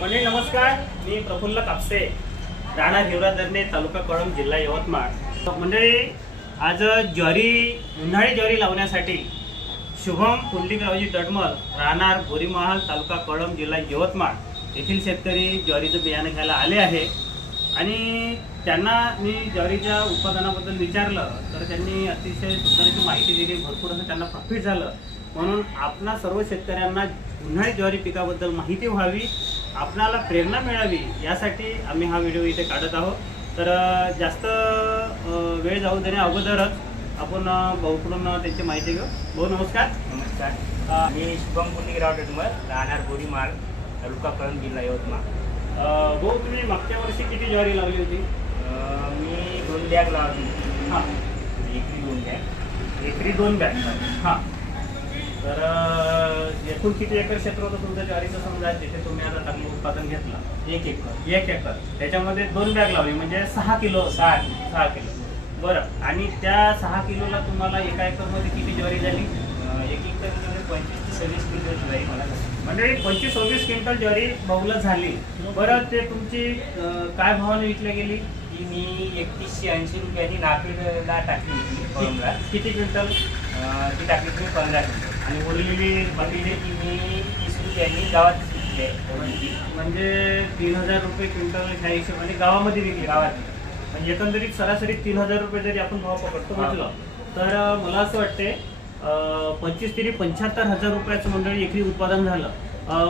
मंडळी नमस्कार. मी प्रफुल्ल कापसे राणा हिवरादरने तालुका कळंब जिल्हा यवतमाळ. मंडळी आज ज्वारी उन्हाळी ज्वारी लावण्यासाठी शुभम पुंडलिकरावजी डडमल राहणार बोरीमहाल तालुका कळंब जिल्हा यवतमाळ येथील शेतकरी ज्वारीचं बियाणं घ्यायला आले आहे. आणि त्यांना मी ज्वारीच्या उत्पादनाबद्दल विचारलं तर त्यांनी अतिशय सुंदरची माहिती दिली. भरपूर असं त्यांना प्रॉफिट झालं. म्हणून आपणा सर्व शेतकऱ्यांना उन्हाळी ज्वारी पिकाबद्दल माहिती व्हावी आपणाला प्रेरणा मिळावी यासाठी आम्ही हा व्हिडिओ इथे काढत आहोत. तर जास्त वेळ जाऊ देण्या अगोदरच आपण भाऊकडून त्यांची माहिती घेऊ. भाऊ नमस्कार. नमस्कार. मी शुभम पुंडलिकराव डडमर राहणार बोरीमाळ तालुका कळंब जिल्हा यवतमाळ. भाऊ तुम्ही मागच्या वर्षी किती ज्वारी लावली होती? मी दोन बॅग लावली. हां. एकरी दोन बॅग. एकरी दोन बॅग. हां. तर एकूण किती एकर क्षेत्र होतं तुमचं ज्वारीचं समजा जिथे तुम्ही आता चांगलं उत्पादन घेतलं? एक एकर. एक एकर. त्याच्यामध्ये दोन बॅग लावली म्हणजे सहा किलो सहा सहा किलो. बरं. आणि त्या सहा किलोला तुम्हाला एका एकरमध्ये किती ज्वारी झाली? एक एकर पंचवीस ते सव्वीस क्विंटल ज्वारी मला. म्हणजे पंचवीस सव्वीस क्विंटल ज्वारी बहुला झाली. बरं ते तुमची काय भावाने विकल्या गेली? ती मी एकतीसशे ऐंशी रुपयांनी नापेडला टाकली होती किती क्विंटल? ती टाकली तुम्ही पंधरा क्विंटल. मी गावात विकली आहे. ओळखीची. म्हणजे तीन हजार रुपये क्विंटल ह्या हिशोबाने गावामध्ये विकली. गावात. म्हणजे एकंदरीत सरासरी तीन हजार रुपये जरी आपण भाव पकडतो. म्हटलं तर मला असं वाटते पंचवीस तरी पंच्याहत्तर हजार रुपयाचं मंडळी एकरी उत्पादन झालं.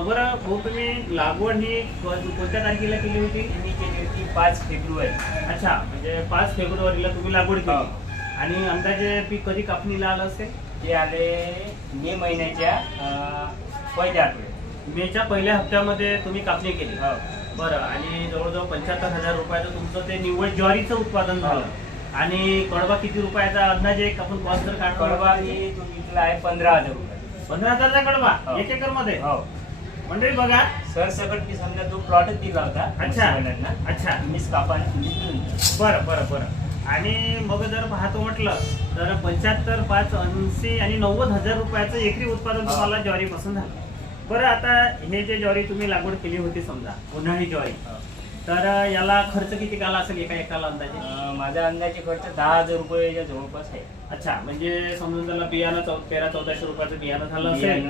बरं भाऊ तुम्ही लागवड ही कोणत्या तारखेला केली होती? मी केली होती पाच फेब्रुवारी. अच्छा म्हणजे पाच फेब्रुवारीला तुम्ही लागवड. केली. आणि अंदाजे पीक कधी कापणीला आलं असेल? ते आले मे महिन्याच्या अं, पहिल्या आठवड्यात. मेच्या पहिल्या हप्त्यामध्ये तुम्ही कापणी केली. हो. बरं आणि जवळजवळ पंच्याहत्तर हजार रुपयाचं तुमचं ते निव्वळ ज्वारीचं उत्पादन झालं. आणि कडबा किती रुपयाचा अंदाजे एक आपण कॉस्ट जर काढला कडवा तो विकला आहे पंधरा हजार रुपये. पंधरा हजारचा कडबा हो. एक एकरमध्ये हो. मंडळी बघा. सरसकट मी समजा तो प्लॉटच दिला होता अच्छा. अच्छा. मीच कापा बरं बरं बरं. आणि मग जर पाहतो म्हटलं तर पंच्याहत्तर पाच ऐंशी आणि नव्वद हजार रुपयाचं एकरी उत्पादन. तुम्हाला ज्वारीपासून झालं. बरं आता हे जे ज्वारी तुम्ही लागवड केली होती समजा उन्हाळी ज्वारी तर याला खर्च किती काला असेल एका एकाला अंदाजे? अं, माझा अंदाजे खर्च दहा हजार रुपयाच्या जवळपास आहे. अच्छा म्हणजे समजून त्याला बियाणं चौ तेरा चौदाशे रुपयाचं बियाणं झालं असेल.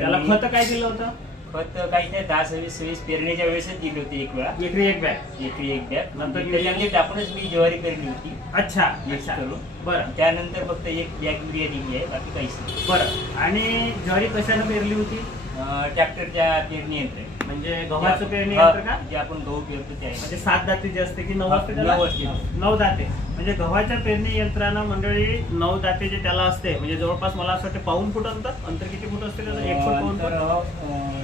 त्याला खत काय दिलं होतं? खत काही नाही दहा सव्वीस सव्वीस पेरणीच्या वेळेसच दिली होती एक वेळा. एकरी एक बॅग. एकरी एक बॅग. नंतर नंतर त्याच्यामध्ये टाकूनच मी ज्वारी पेरली होती. अच्छा. मिक्स अच्छा. करून. बरं. त्यानंतर फक्त एक बॅग युरिया दिली आहे बाकी काहीच नाही. बरं. आणि ज्वारी कशानं पेरली होती? अं, ट्रॅक्टरच्या पेरणी यंत्र. आहे. म्हणजे गव्हाचं पेरणी यंत्र का? जे आपण गहू पेरतो ते आहे म्हणजे सात दाते जे असते की नऊ असते त्याला? नऊ असते. नऊ दाते. म्हणजे गव्हाच्या पेरणी यंत्रानं मंडळी नऊ दाते जे त्याला असते म्हणजे जवळपास मला असं वाटतं पाऊन फूट अंतर अंतर किती फूट असते त्याचं? एक फूट पाऊन तर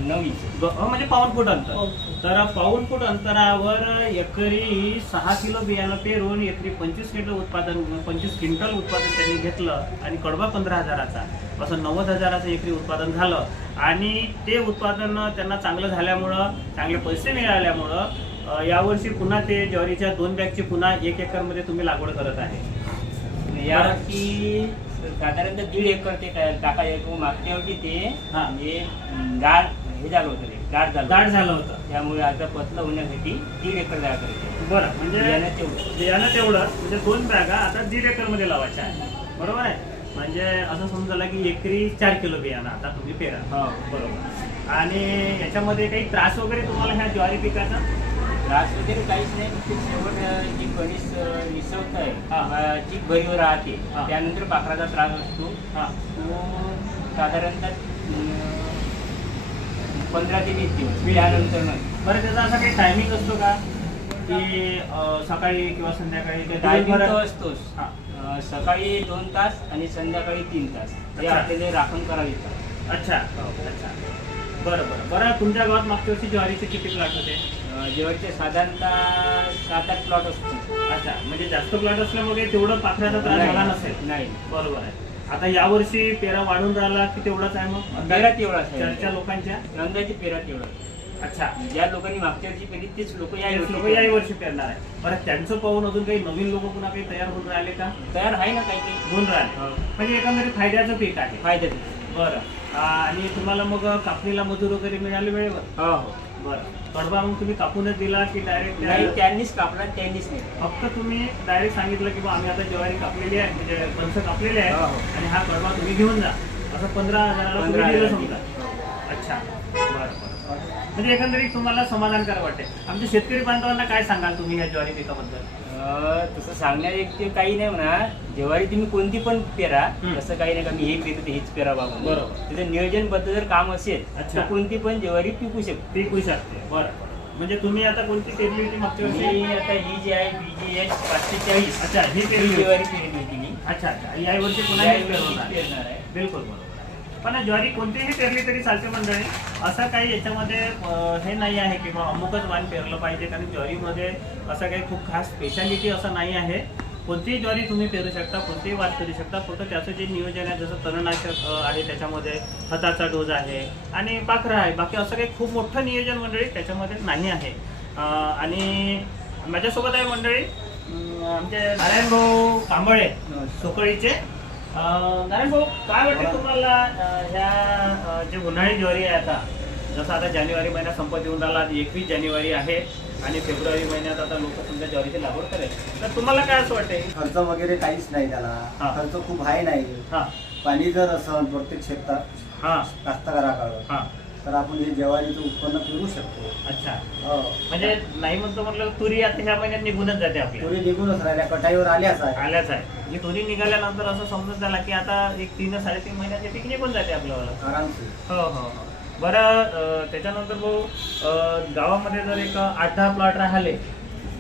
नऊ इंच म्हणजे पाऊन फूट अंतर. तर पाऊन फूट अंतरावर एकरी सहा किलो बियाणं पेरून एकरी पंचवीस किलो उत्पादन पंचवीस क्विंटल उत्पादन त्यांनी घेतलं आणि कडबा पंधरा हजाराचा. असं नव्वद हजाराचं एकरी उत्पादन झालं. आणि ते उत्पादन त्यांना चांगलं झाल्यामुळं चांगले पैसे मिळाल्यामुळं यावर्षी पुन्हा ते ज्वारीच्या दोन बॅगची पुन्हा एक एकरमध्ये तुम्ही लागवड करत आहे. यावर्षी साधारणतः दीड एकर ते टाकायचं मागच्या वर्षी ते हा. म्हणजे गाळ हे झालं होतं ते गाठ झालं दाट झालं होतं. त्यामुळे आता पतलं होण्यासाठी दीड एकर जागा करायची बरं म्हणजे बियाणं तेवढं. बियाणं तेवढं म्हणजे दोन बॅगा आता दीड एकरमध्ये लावायच्या आहे बरोबर आहे? म्हणजे असं समजा की एकरी चार किलो बियाणं आता तुम्ही पेरा. हो बरोबर. आणि याच्यामध्ये काही त्रास वगैरे तुम्हाला ह्या ज्वारी पिकाचा? त्रास वगैरे काहीच नाही फक्त शेवट जी कणीस निसवत आहे हा. जी भरीवर राहते. त्यानंतर पाखराचा त्रास असतो. हा. तो साधारणतः पंधरा ते वीस दिवस. त्यानंतर नाही. बरं त्याचा असा काही टायमिंग असतो का? की अं, सकाळी किंवा संध्याकाळी टायमिंग? तो असतोच. हा. अं, सकाळी दोन तास आणि संध्याकाळी तीन तास. हे अच्छा. आपल्याला राखण करावी लागतं. अच्छा. अच्छा. बरं बरं. बरं तुमच्या गावात मागच्या वर्षी ज्वारीचे किती प्लॉट होते? अं, जेवढचे साधारणतः सात आठ प्लॉट असतो अच्छा. म्हणजे जास्त प्लॉट असल्यामुळे तेवढं पाखराचा त्रास झाला नसेल. नाही. बरोबर आहे. आता यावर्षी पेरा वाढून राहिला की तेवढाच आहे मग? पेरा तेवढाच चर्चा आहे लोकांच्या? यंदाची पेरा तेवढा अच्छा. ज्या लोकांनी मागच्या वर्षी पेरली तेच लोक या लोक वर्षी याही वर्षी पेरणार आहे बरं त्यांचं पाहून अजून काही नवीन लोक पुन्हा काही तयार होऊन राहिले का? तयार आहे ना काही काही. होऊन राहिले. हो. म्हणजे एकंदरीत फायद्याचं पीक आहे. फायद्याचं बरं. आ, आणि तुम्हाला मग कापणीला मजूर वगैरे मिळाले वेळेवर? हो हो. बरं. कडबा मग तुम्ही कापूनच दिला की नाही डायरेक्ट त्यांनीच कापला त्यांनीच नाही. फक्त तुम्ही डायरेक्ट सांगितलं की बा आम्ही आता ज्वारी कापलेली आहे म्हणजे कणसं कापलेले आहे हो, हो. आणि हा कडबा तुम्ही घेऊन जा. असं पंधरा हजाराला तुम्ही दिलं हजार. समजा. अच्छा. म्हणजे एकंदरीत तुम्हाला समाधानकारक वाटते आमच्या शेतकरी बांधवांना काय सांगाल तुम्ही या ज्वारी पिकाबद्दल? अं, तसं सांगण्यात एक ते काही नाही म्हणा. ज्वारी तुम्ही कोणती पण पेरा हम्म. तसं काही नाही का मी हे पेरतो ते हेच पेरा बाबा बरोबर. त्याचं नियोजनबद्ध जर काम असेल अच्छा. तर कोणती पण ज्वारी पिकू शकते. पिकू शकते. बरं म्हणजे तुम्ही आता कोणती पेरली होती मागच्या मी वर्षी आता ही जी आहे बी एच पाचशे चाळीस अच्छा ही ही पेरली होती. ज्वारी पेरली होती मी. अच्छा अच्छा. या वर्षी पुन्हा हेच पेरवणार. पेरणार आहे. बिलकुल बरोबर. पण ज्वारी कोणतीही पेरली तरी चालते मंडळी. असं काही याच्यामध्ये हे नाही आहे की बा अमुकच वाण पेरलं पाहिजे. कारण ज्वारीमध्ये असं काही खूप खास स्पेशालिटी असं नाही आहे. कोणतीही ज्वारी तुम्ही पेरू शकता कोणतीही वाद पेरू शकता. फक्त त्याचं जे नियोजन आहे जसं तणनाशक आहे त्याच्यामध्ये खताचा डोस आहे आणि पाखरं आहे. बाकी असं काही खूप मोठं नियोजन मंडळी त्याच्यामध्ये नाही आहे. आणि माझ्यासोबत आहे मंडळी आमचे नारायण भाऊ कांबळे सुकळीचे. नारायण भाऊ काय वाटते तुम्हाला अं, ह्या अं, जे उन्हाळी ज्वारी आहे आता जसं आता जानेवारी महिना संपत येऊन राहिला एकवीस जानेवारी आहे आणि फेब्रुवारी महिन्यात आता लोक समजा ज्वारीची लागवड करेल. तर तुम्हाला काय असं वाटते खर्च वगैरे काहीच नाही त्याला. हा. खर्च खूप हाय नाही. हां. पाणी जर असन प्रत्येक शेतात हां. कास्तकाराकडं हां. तर आपण हे ज्वारीचं उत्पन्न करू शकतो. अच्छा. हो. म्हणजे नाही म्हणतो म्हटलं तुरी आता ह्या महिन्यात निघूनच जाते आपल्या पुढे निघूनच राहिल्या कटाईवर आल्याच आहे. आल्याच आहे. जी तुरी निघाल्यानंतर असं समजून झाला की आता एक तीन साडेतीन महिन्याचे पीक निघून जाते आपल्याला आरामशीर. हो हो हो. बरं अं, त्याच्यानंतर भाऊ अं, गावामध्ये जर एक आठ दहा प्लॉट राहिले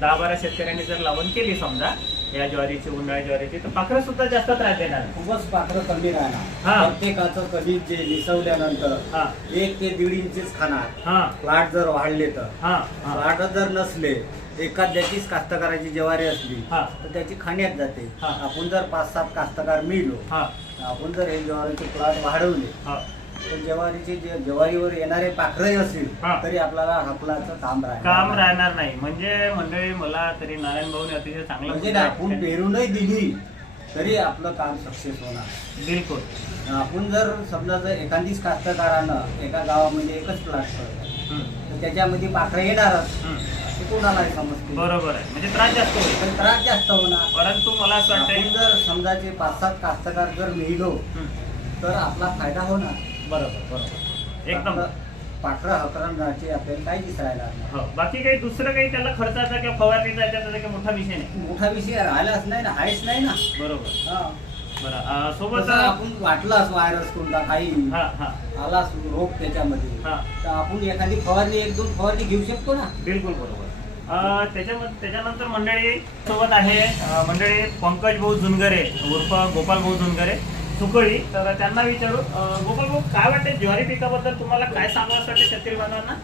दहा बारा शेतकऱ्यांनी जर लावण केली समजा या ज्वारीची उन्हाळी ज्वारीची तर पाखरं सुद्धा जास्त त्रास देणार. खूपच पात्र कमी हा. राहणार प्रत्येकाचं कधी जे निसवल्यानंतर हा. एक ते दीड इंचीच खाणार. हा. प्लाट जर वाढले तर. हा. हा. प्लाट जर नसले एखाद्याचीच कास्तकाराची ज्वारी असली हा. तर त्याची खाण्यात जाते. हा. आपण जर पाच सात कास्तकार मिळलो हा. आपण जर हे ज्वारीचे प्लॉट वाढवले हा. तर ज्वारीचे जे ज्वारीवर येणारे पाखरही असतील हा. तरी आपल्याला हकलाचं काम काम राहणार नाही. म्हणजे मंडळी मला तरी नारायण भाऊने अतिशय चांगलं म्हणजे बोललं. आपण पेरूनही दिली तरी आपलं काम सक्सेस होणार. बिलकुल. आपण जर समजा जर एखादीच कास्तकारानं एका गावामध्ये एकच प्लॉट हम्म, तर त्याच्यामध्ये पाखरं येणारच. हम्म. ते कोणालाही समजते बरोबर आहे. म्हणजे त्रास जास्त होईल. पण त्रास जास्त होणार. परंतु मला असं आपण वाटतंय जर समजाचे पाच सात कास्तकार जर मिळलो हम्म, तर आपला फायदा होणार. बरोबर बरोबर. एकदम. पाखरं हकरांची आपल्याला काही दिसायला हो बाकी काही दुसरं काही त्याला खर्चाचा किंवा फवारणीचा त्याचा काही मोठा विषय नाही. मोठा विषय राहिलाच नाही ना आहेच नाही ना. बरोबर. हा. बरं सोबत तसं आपण वाटलाच व्हायरस कोणता काही हा हा. आलाच रोग त्याच्यामध्ये हा. तर आपण एखादी फवारणी एक दोन फवारणी घेऊ शकतो ना. बिलकुल बरोबर. अं, त्याच्यामध्ये त्याच्यानंतर मंडळी सोबत आहे अं, मंडळी पंकज भाऊ जुनगरे उर्फ गोपाल भाऊ जुनगरे. सुकळी तर त्यांना विचारू गोपाल भाऊ काय वाटते ज्वारी पिकाबद्दल? तुम्हाला काय सांगावं वाटते शेतकरी बांधवांना?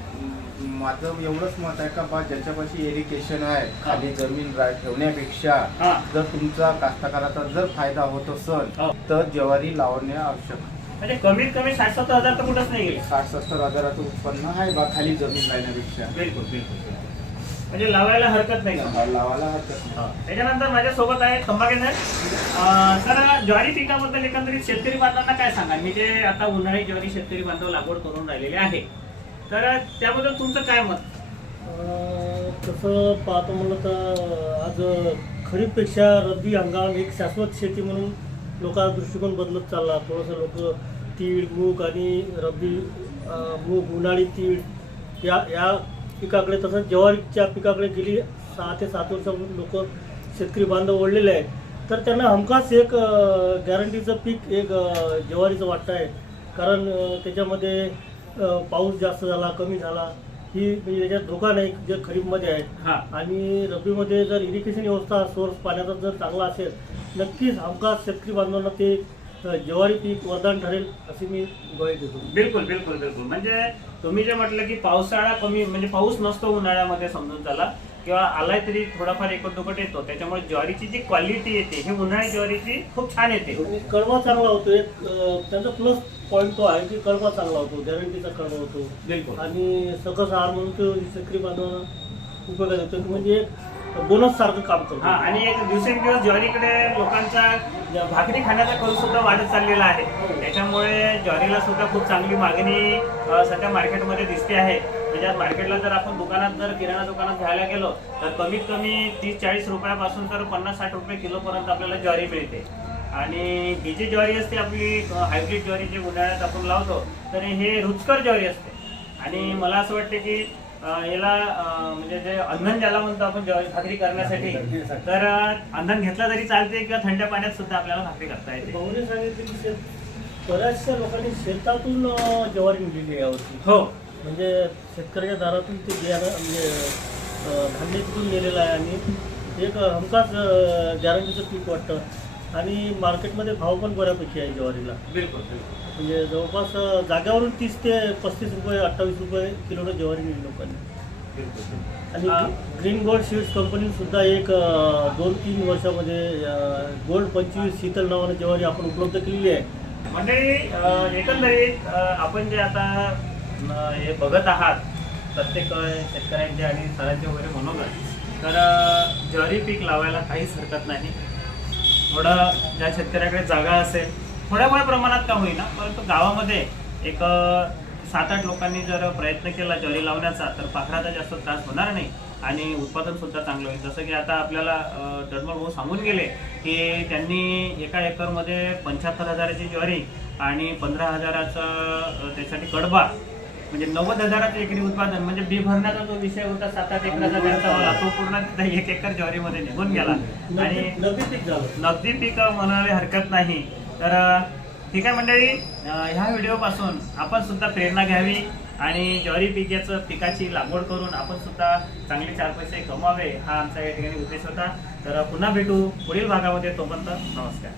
माझं एवढंच मत आहे का बा ज्याच्यापाशी इरिगेशन आहे खाली जमीन ठेवण्यापेक्षा हा. जर तुमचा कास्तकाराचा जर फायदा होत हो. असेल तर ज्वारी लावणे आवश्यक आहे. म्हणजे कमीत कमी साठ सत्तर हजार तर कुठंच नाही गेले साठ सत्तर हजाराचं उत्पन्न आहे बा खाली जमीन राहण्यापेक्षा बिलकुल बिलकुल. म्हणजे लावायला हरकत नाही का? लावायला हरकत नाही. त्याच्यानंतर माझ्यासोबत आहे तंबाके साहेब सर ज्वारी पिकाबद्दल एकंदरीत शेतकरी बांधवांना काय सांगा मी जे आता उन्हाळी ज्वारी शेतकरी बांधव लागवड करून राहिलेले आहे. तर त्याबद्दल तुमचं काय मत? अं, तसं पाहतो म्हणलं तर आज खरीपपेक्षा रब्बी हंगाम एक शाश्वत शेती म्हणून लोकांचा दृष्टिकोन बदलत चालला. थोडंसं लोक तीळ मूग आणि रब्बी मूग उन्हाळी तीळ या या पिकाकडे तसंच ज्वारीच्या पिकाकडे गेली सहा ते सात वर्षापासून लोक शेतकरी बांधव ओढलेले आहेत. तर त्यांना हमखास एक गॅरंटीचं पीक एक ज्वारीचं वाटतं आहे. कारण त्याच्यामध्ये पाऊस जास्त झाला कमी झाला ही म्हणजे त्याच्यात धोका नाही जे खरीपमध्ये आहे. हा. आणि रब्बीमध्ये जर इरिगेशन व्यवस्था सोर्स पाण्याचा जर चांगला असेल नक्कीच हमखास शेतकरी बांधवांना ते अं, ज्वारी पीक वरदान ठरेल अशी मी ग्वाही देतो. बिलकुल बिलकुल बिलकुल. म्हणजे तुम्ही जे म्हटलं की पावसाळा कमी म्हणजे पाऊस नसतो उन्हाळ्यामध्ये समजून चला किंवा आलाय तरी थोडाफार एकट दुकट येतो त्याच्यामुळे ज्वारीची जी क्वालिटी येते ही उन्हाळी ज्वारीची खूप छान येते. कळवा चांगला होतो एक त्यांचा प्लस पॉईंट तो आहे की कळवा चांगला होतो गॅरंटीचा कळवा होतो. बिलकुल. आणि सकस आहार म्हणून तो शेतकरी बांधवांना उपयोगात येतो. म्हणजे एक बोनस सारखं काम करतो. हा आणि एक दिवसेंदिवस ज्वारीकडे लोकांचा भाकरी खाण्याचा कल सुद्धा वाढत चाललेला आहे. त्याच्यामुळे ज्वारीला सुद्धा खूप चांगली मागणी सध्या मार्केटमध्ये दिसते आहे. म्हणजे मार्केटला जर आपण दुकानात जर किराणा दुकानात घ्यायला गेलो तर कमीत कमी तीस चाळीस रुपयापासून तर पन्नास साठ रुपये किलोपर्यंत आपल्याला ज्वारी मिळते. आणि ही जी ज्वारी असते आपली हायब्रिड ज्वारी जे उन्हाळ्यात आपण लावतो तर हे रुचकर ज्वारी असते. आणि मला असं वाटते की याला म्हणजे जे अंधन ज्याला म्हणतो आपण भाकरी करण्यासाठी तर अंधन घेतला तरी चालते किंवा थंड पाण्यात सुद्धा आपल्याला भाकरी करता येते. भाऊने सांगितलं बऱ्याचशा लोकांनी शेतातून ज्वारी निघलेली आहे यावर्षी. हो. म्हणजे शेतकऱ्याच्या दारातून ते बियाणं म्हणजे धान्य तिथून नेलेलं आहे आणि एक हमखास गॅरंटीचं पीक वाटतं. आणि मार्केटमध्ये भाव पण बऱ्यापैकी आहे ज्वारीला. बिलकुल बिलकुल. म्हणजे जवळपास जाग्यावरून तीस ते पस्तीस रुपये अठ्ठावीस रुपये किलोनं ज्वारी नेली लोकांनी. बिलकुल आणि. ग्रीन गोल्ड सीड्स कंपनी सुद्धा एक अं, दोन तीन वर्षामध्ये अं, गोल्ड पंचवीस शीतल नावानं ज्वारी आपण उपलब्ध केलेली आहे. मंडळी अं, एकंदरीत अं, आपण जे आता हे बघत आहात प्रत्येक अं, शेतकऱ्यांचे आणि सरांचे वगैरे मनोगत तर अं, ज्वारी पीक लावायला काहीच हरकत नाही. थोडं ज्या शेतकऱ्याकडे जागा असेल थोड्या मोठ्या प्रमाणात का होईना परंतु गावामध्ये एक सात आठ लोकांनी जर प्रयत्न केला ज्वारी लावण्याचा तर पाखराचा जास्त त्रास होणार नाही आणि उत्पादन सुद्धा चांगलं होईल. जसं की आता आपल्याला दडमळ भाऊ सांगून गेले की त्यांनी एका एकरमध्ये पंच्याहत्तर हजाराची ज्वारी आणि पंधरा हजाराचा त्यासाठी कडबा म्हणजे नव्वद हजाराचं एकरी उत्पादन म्हणजे बी भरण्याचा जो विषय होता सात आठ एकराचा त्यांचा वाला तो पूर्ण एक एकर ज्वारीमध्ये निघून गेला. आणि नगदी पीक झालं. नगदी पीक म्हणायला हरकत नाही. तर ठीक आहे मंडळी ह्या व्हिडिओपासून आपण सुद्धा प्रेरणा घ्यावी आणि ज्वारी पिकाचं पिकाची लागवड करून आपण सुद्धा चांगले चार पैसे कमावे हा आमचा या ठिकाणी उद्देश होता. तर पुन्हा भेटू पुढील भागामध्ये तोपर्यंत नमस्कार.